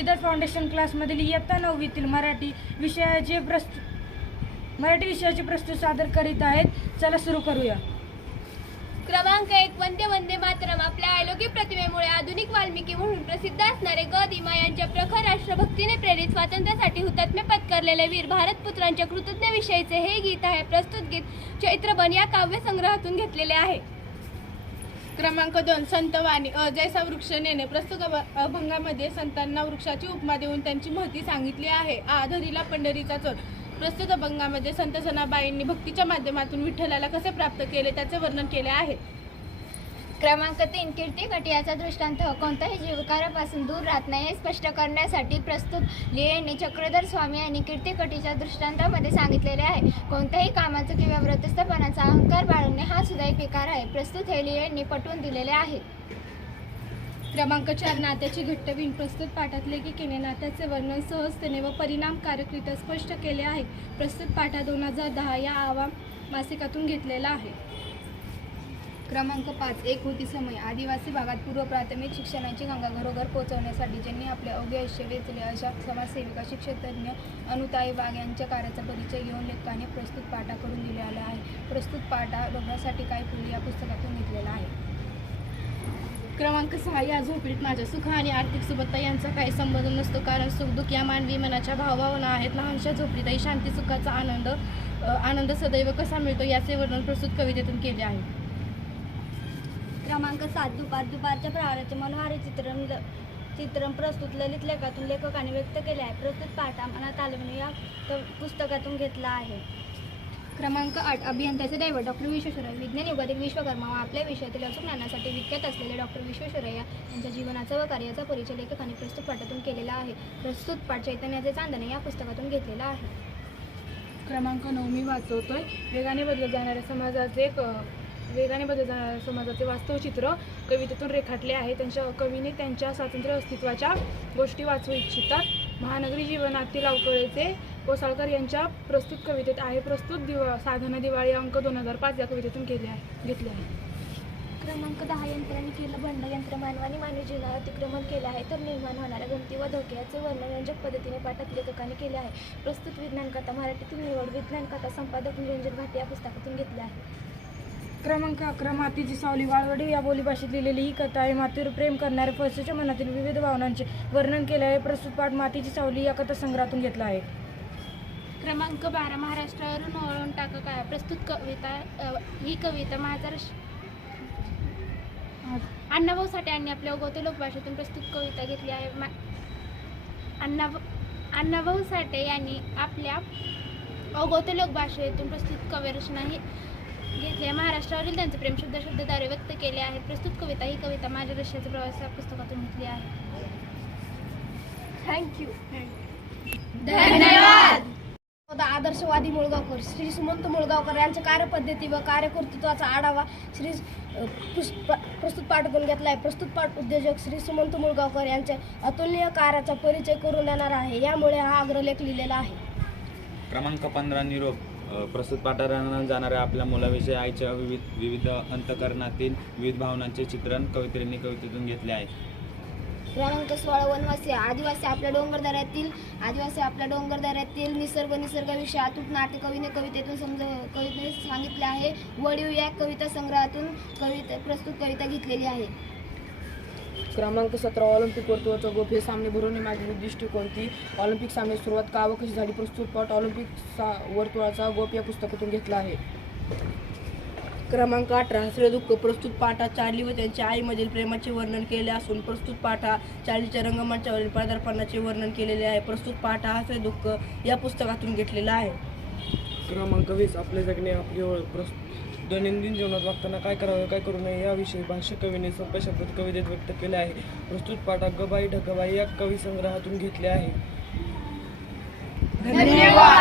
Siddharth foundation क्लासमधील इयत्ता 9वीतील मराठी विषयाचे प्रस्तुत सादर करीत आहेत। चला सुरू करूया। क्रमांक 1 वंदे वंदे मातरम। आपल्या अलौकिक प्रतिमेमुळे आधुनिक वाल्मिकी म्हणून प्रसिद्ध असणारे ग दिमा यांच्या प्रखर राष्ट्रभक्तीने प्रेरित स्वातंत्र्यासाठी हुतात्म्य पत्करलेले वीर भारतपुत्रांच्या कृतज्ञतेविषयीचे हे गीत आहे। प्रस्तुत गीत चैत्रबन या काव्यसंग्रहातून घेतलेले आहे। क्रमांक 2 संतवाणी जैसा वृक्ष नेणे। प्रस्तुत अभंगामध्ये संतांना वृक्षाची उपमा देऊन त्यांची महती सांगितली आहे। धरीला पंढरीचा चोर। प्रस्तुत अभंगामध्ये संत सनाबाईंनी भक्तीच्या माध्यमातून विठ्ठलाला कसे प्राप्त केले त्याचे वर्णन केले आहे। क्रमांक 3 कीर्तिकटी याचा दृष्टांत कोणत्याही जीवकारापासून दूर राहत नाही हे स्पष्ट करण्यासाठी प्रस्तुत लिहिणे चक्रधर स्वामी यांनी कीर्तिकटीच्या दृष्टांतामध्ये सांगितलेले आहे। कोणत्याही कामाचा किंवा व्रतस्थपणाचा अहंकार बाळगणे हा सुद्धा एक विकार आहे। प्रस्तुत हे लिहिणे पटवून दिलेले आहे। क्रमांक 4 नात्याची घट्ट वीण। प्रस्तुत पाठात लेखिकेने नात्याचे वर्णन सहजतेने व परिणामकारकरित्या स्पष्ट केले आहे। प्रस्तुत पाठ 2010 या आवाम मासिकातून घेतलेला आहे। क्रमांक 5 एक होती समय। आदिवासी भागात पूर्व प्राथमिक शिक्षणाची गंगा घरोघर पोहोचवण्यासाठी ज्यांनी आपले अवघे आयुष्य वेचले अशा समाजसेविका शिक्षकतज्ञ अनुताई वाघ यांच्या कार्याचा परिचय घेऊन लेखकाने प्रस्तुत पाठाकडून दिलेला आहे। प्रस्तुत पाठ बघण्यासाठी काही पूर्वी या पुस्तकातून घेतलेला आहे। क्रमांक 6 या झोपडीत माझ्या सुख आणि आर्थिक सुबत्ता यांचा काही संबंध नसतो, कारण सुखदुःख या मानवी मनाच्या भावभावना आहेत। लहानशा झोपडीतही शांती सुखाचा आनंद सदैव कसा मिळतो याचे वर्णन प्रस्तुत कवितेतून केले आहे। क्रमांक 7 दुपारच्या प्रहाराचे मनोहारी चित्रण प्रस्तुत ललित लेखातून लेखकाने व्यक्त केले आहे। प्रस्तुत पाठ मनात आलवणे या पुस्तकातून घेतला आहे। क्रमांक 8 अभियंत्याचे दैवत डॉक्टर विश्वेश्वरय्या। विज्ञान युगातील विश्वकर्मा व आपल्या विषयातील अचूक ज्ञानासाठी विख्यात असलेले डॉक्टर विश्वेश्वरय्या यांच्या जीवनाचा व कार्याचा परिचय लेखकाने प्रस्तुत पाठातून केलेला आहे। प्रस्तुत पाठ चैतन्याचे चांदणे या पुस्तकातून घेतलेला आहे। क्रमांक 9 मी वाचवतोय। वेगाने बदलत जाणाऱ्या समाजाचे वास्तव चित्र कवितेतून रेखाटले आहे। कवीने त्यांच्या स्वातंत्र्य अस्तित्वाच्या गोष्टी वाचू इच्छितात। महानगरी जीवनातील अवकळेचे कोसाळकर यांच्या प्रस्तुत कवितेत आहे। प्रस्तुत साधना दिवाळी अंक 2005 या कवितेतून घेतले आहे। क्रमांक 10 यंत्राने केलं भांड। यंत्र मानवाने मानवी जीवनात अतिक्रमण केले आहे तर निर्माण होणाऱ्या गमती व धोक्याचे वर्णन रंजक पद्धतीने पाठात लेखकाने केले आहे। प्रस्तुत विज्ञान कथा मराठीतील निवड विज्ञान कथा संपादक निरंजन भाटे या पुस्तकातून घेतले आहे। क्रमांक 11 मातीची सावली। वाळवडी या बोलीभाषेत लिहिलेली ही कथा आहे। मातीवर प्रेम करणाऱ्या फळसेच्या मनातील विविध भावनांचे वर्णन केले आहे। प्रस्तुत पाठ मातीची सावली या कथासंग्रहातून घेतला आहे। क्रमांक 12 महाराष्ट्रावरून वळवून टाका काय। प्रस्तुत कविता ही कविता अण्णाभाऊ साठे यांनी आपल्या ओघवते लोकभाषेतून प्रस्तुत कविता घेतली आहे। अण्णाभाऊ साठे यांनी आपल्या ओघवते लोकभाषेतून प्रस्तुत कविरचना ही घेतली आहे। महाराष्ट्रावरील त्यांचे प्रेम शब्दारे व्यक्त केले आहेत। प्रस्तुत कविता ही कविता माझ्या रशियाचा प्रवास या पुस्तकातून घेतली आहे। थँक्यू। धन्यवाद। आदर्शवादी मुळगावकर श्री सुमंत मुळगावकर यांच्या कार्यपद्धती व कार्यकर्तृत्वाचा आढावा प्रस्तुत पाठातून घेतला आहे। प्रस्तुत पाठ उद्योजक श्री सुमंत मुळगावकर यांच्या अतुलनीय कार्याचा परिचय करून देणार आहे। यामुळे हा अग्रलेख लिहिलेला आहे। क्रमांक 15 निरोप। प्रस्तुत पाठांतरानं जाणाऱ्या आपल्या मुलाविषयी आईच्या विविध अंतःकरणातील विविध भावनांचे चित्रण कवितेतून घेतले आहे। क्रमांक 16 वनवासी। आदिवासी आपल्या डोंगरदऱ्यातील निसर्गाविषयी अतूट नाट्य कवितेतून सांगितले आहे। वडीव या कविता संग्रहातून प्रस्तुत कविता घेतलेली आहे। क्रमांक 17 ऑलिम्पिक वर्तुळाचा गोप। हे सामने भरवण्यामागील उद्दिष्ट कोणती? ऑलिम्पिक सामने सुरुवात का व कशी झाली? प्रस्तुत पाठ ऑलिम्पिक वर्तुळाचा गोप या पुस्तकातून घेतला आहे। क्रमांक 18 हसरे दुःख। प्रस्तुत पाठात चार्ली व त्यांच्या आईमधील प्रेमाचे वर्णन केले असून प्रस्तुत पाठात चार्लीच्या रंगमंचावरील पदार्पणाचे वर्णन केलेले आहे। प्रस्तुत पाठ हसरे दुःख या पुस्तकातून घेतलेला आहे। क्रमांक 20 आपले जगणे आपली ओळख। दैनंदिन जीवनात वागताना काय करावे काय करू नये याविषयी भाष्य कवीने सोप्या शब्दात कवितेत व्यक्त केले आहे। प्रस्तुत पाठ गबाई ढगबाई या कवी संग्रहातून घेतले आहे। धन्यवाद।